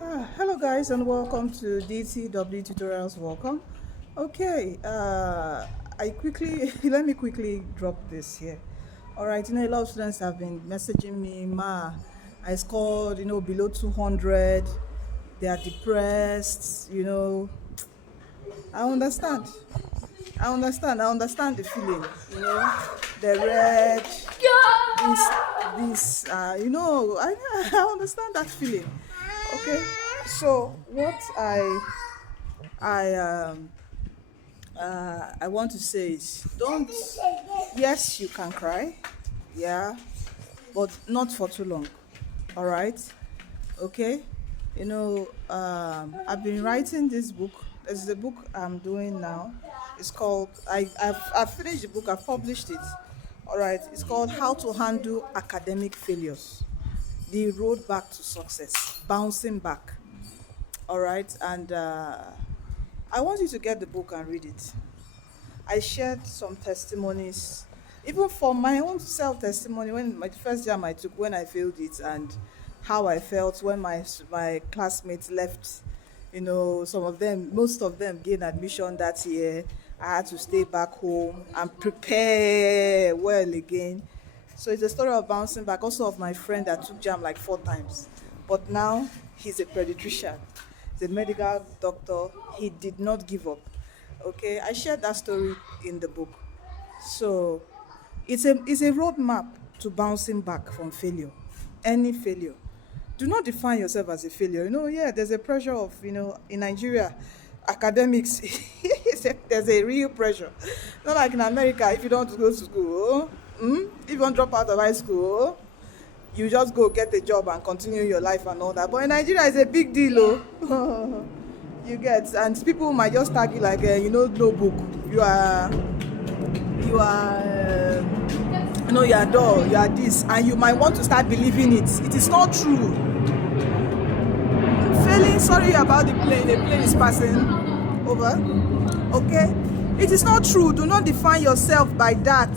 Hello guys and welcome to DTW tutorials. Welcome. Okay, I quickly let me quickly drop this here. All right, a lot of students have been messaging me, ma, I scored below 200. They are depressed. I understand. I understand the feeling. The red, I understand that feeling. Okay, so what I I want to say is, don't. Yes, you can cry, yeah, but not for too long. All right, okay. I've been writing this book. This is the book I'm doing now. It's called. I've finished the book. I've published it. All right. It's called How to Handle Academic Failures: The Road Back to Success, Bouncing Back. All right, and I want you to get the book and read it. I shared some testimonies, even for my own self testimony, when my first jam I took, when I failed it, and how I felt when my classmates left. Some of them, most of them gained admission that year. I had to stay back home and prepare well again. So it's a story of bouncing back. Also of my friend that took jam like 4 times, but now he's a pediatrician. He's a medical doctor. He did not give up. Okay, I shared that story in the book. So it's a roadmap to bouncing back from failure, any failure. Do not define yourself as a failure. Yeah, there's a pressure of, in Nigeria, academics. There's a real pressure. Not like in America, if you don't go to school, if you don't drop out of high school, you just go get a job and continue your life and all that. But in Nigeria, it's a big deal, oh. You get, and people might just tag you like, no book. You are dull, you are this, and you might want to start believing it. It is not true. Failing, sorry about the plane is passing over. Okay, it is not true. Do not define yourself by that.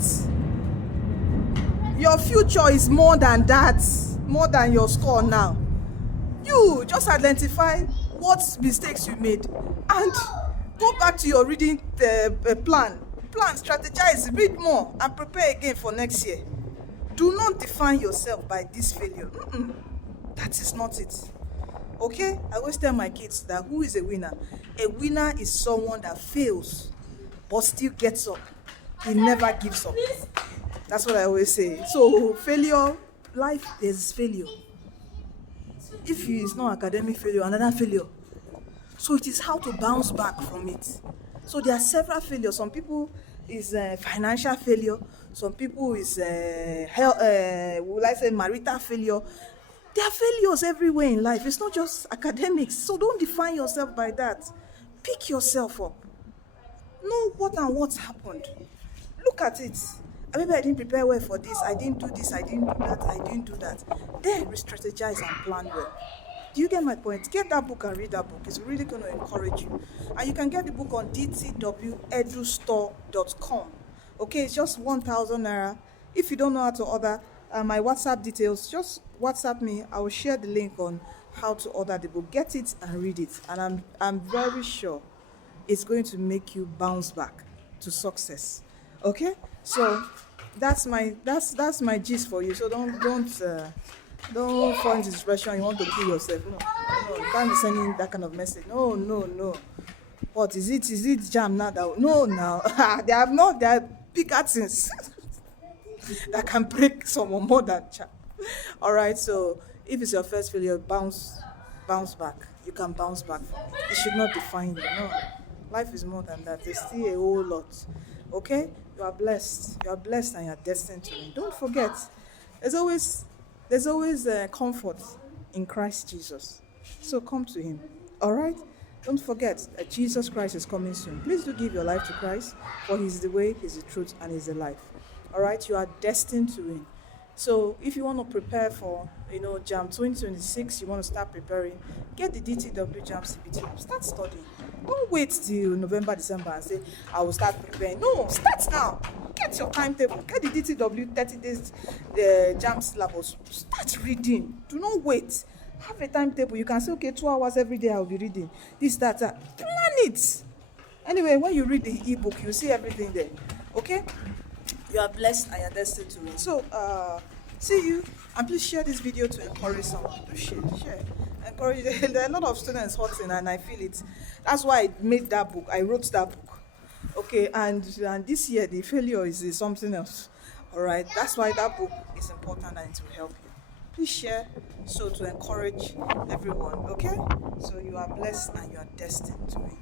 Your future is more than that, more than your score now. You just identify what mistakes you made and go back to your reading plan, strategize, read more, and prepare again for next year. Do not define yourself by this failure. That is not it. Okay, I always tell my kids that who is a winner? A winner is someone that fails but still gets up. He never gives up. That's what I always say. So failure, life is failure. If it's not academic failure, another failure. So it is how to bounce back from it. So there are several failures. Some people is financial failure. Some people is marital failure. There are failures everywhere in life. It's not just academics. So don't define yourself by that. Pick yourself up. Know what and what's happened. Look at it. Maybe I didn't prepare well for this. I didn't do this. I didn't do that. I didn't do that. Then re-strategize and plan well. Do you get my point? Get that book and read that book. It's really going to encourage you. And you can get the book on dtwedustore.com. Okay, it's just 1,000 naira. If you don't know how to order, my WhatsApp details, just WhatsApp me. I will share the link on how to order the book. Get it and read it. And I'm very sure it's going to make you bounce back to success. Okay? So that's my gist for you. So don't fall into depression. You want to kill yourself. No, you can't be sending that kind of message. No. What is it? Is it jam now? No, now they are bigger things that can break someone more than jam. All right. So if it's your first failure, bounce back. You can bounce back from it. It should not define you. No, life is more than that. There's still a whole lot. Okay, you are blessed. You are blessed and you are destined to win. Don't forget, there's always comfort in Christ Jesus. So come to Him. All right. Don't forget that Jesus Christ is coming soon. Please do give your life to Christ, for He's the way, He's the truth, and He's the life. All right. You are destined to win. So if you want to prepare for, JAM 2026, you want to start preparing, get the DTW JAM CPT. Start studying. Don't wait till November, December and say, I will start preparing. No, start now. Get your timetable. Get the DTW 30 days, the JAM syllabus. Start reading. Do not wait. Have a timetable. You can say, okay, 2 hours every day I'll be reading. This, that, that. Plan it. Anyway, when you read the ebook, you see everything there. Okay? You are blessed and you're destined to win. So, see you, and please share this video to encourage someone. Do share. Encourage. There are a lot of students hurting, and I feel it. That's why I made that book. I wrote that book. Okay, and this year the failure is something else. All right, that's why that book is important and it will help you. Please share so to encourage everyone. Okay, so you are blessed and you are destined to win.